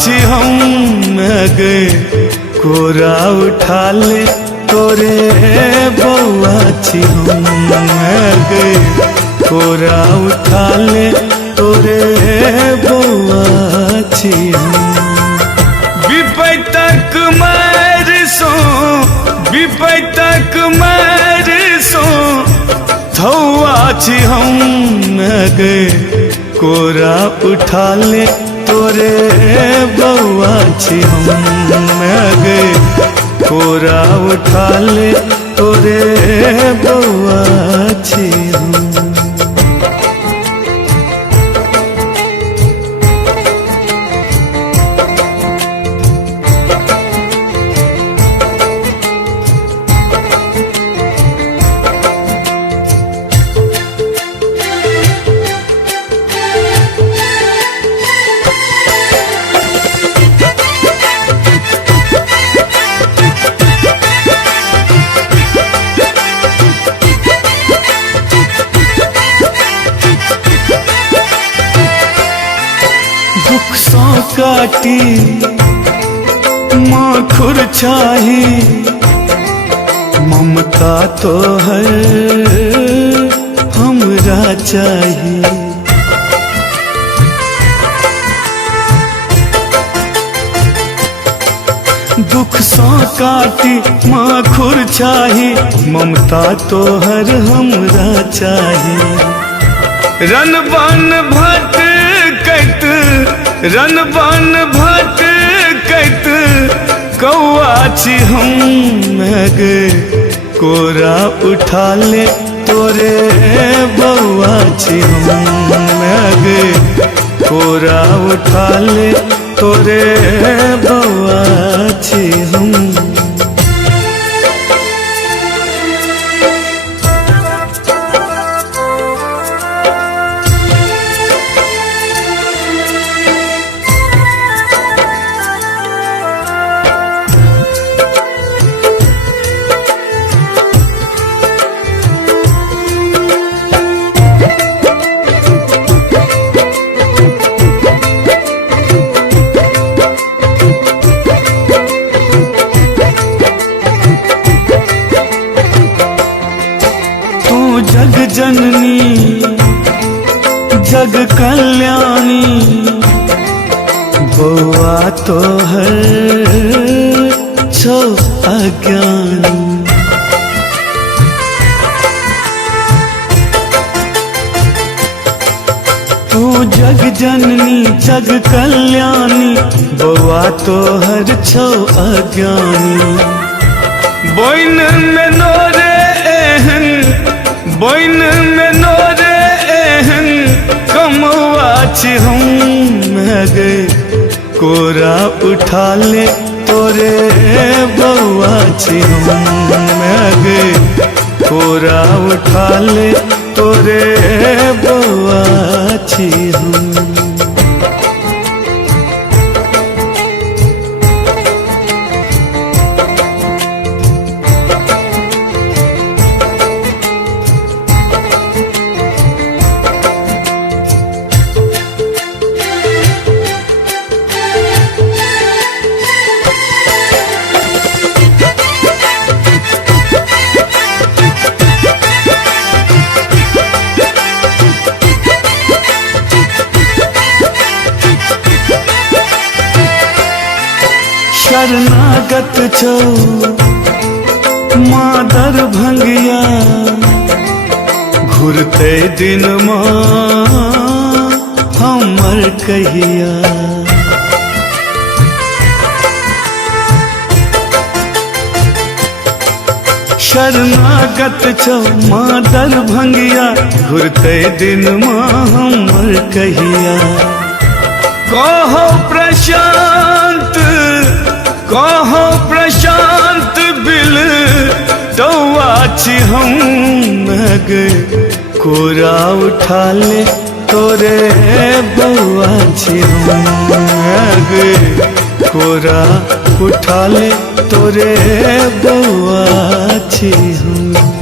छी हम गे कोरा उठा ले तोरे बउआ छी हम गे कोरा उठा ले तोरे बउआ छी हम। विपैतक मार सो विपैतक मार सो धौआ छी हम गे कोरा उठा ले तोरे बउआ छी हम गे कोरा उठा ले तोरे बउआ छी हम। दुख सौ काटी माखुर चाही ममता तो है हमरा चाहिए। दुख सौ काटी माखुर चाही ममता तो हर हमरा चाहिए। रन बन भटकैत रन बन भटकैत कौआ छी हम गे कोरा उठा ले तोरे बउआ छी हम गे कोरा उठा ले तोरे बउआ छी हम। जग जननी जग कल्याणी बउआ तो है छो अज्ञानी। तू जग जननी जग कल्याणी बउआ तो हर छो अज्ञानी। बोइन में नोरे एहन बोइन में नोरे एहन कमौआ छी हम गे कोरा उठा ले तोरे बउआ छी हम गे कोरा उठा ले तोरे बउआ छी हम। शरणागत छो मादर भंगिया घुरते दिन हमर कहिया। शरणागत छो मादर भंगिया घुरते दिन हमर कहिया। कहो प्रशांत कहो प्रशांत बिल तौआ छी हम गे कोरा उठा ले तोरे बउआ छी हम गे कोरा उठा ले तोरे बउआ छी हम।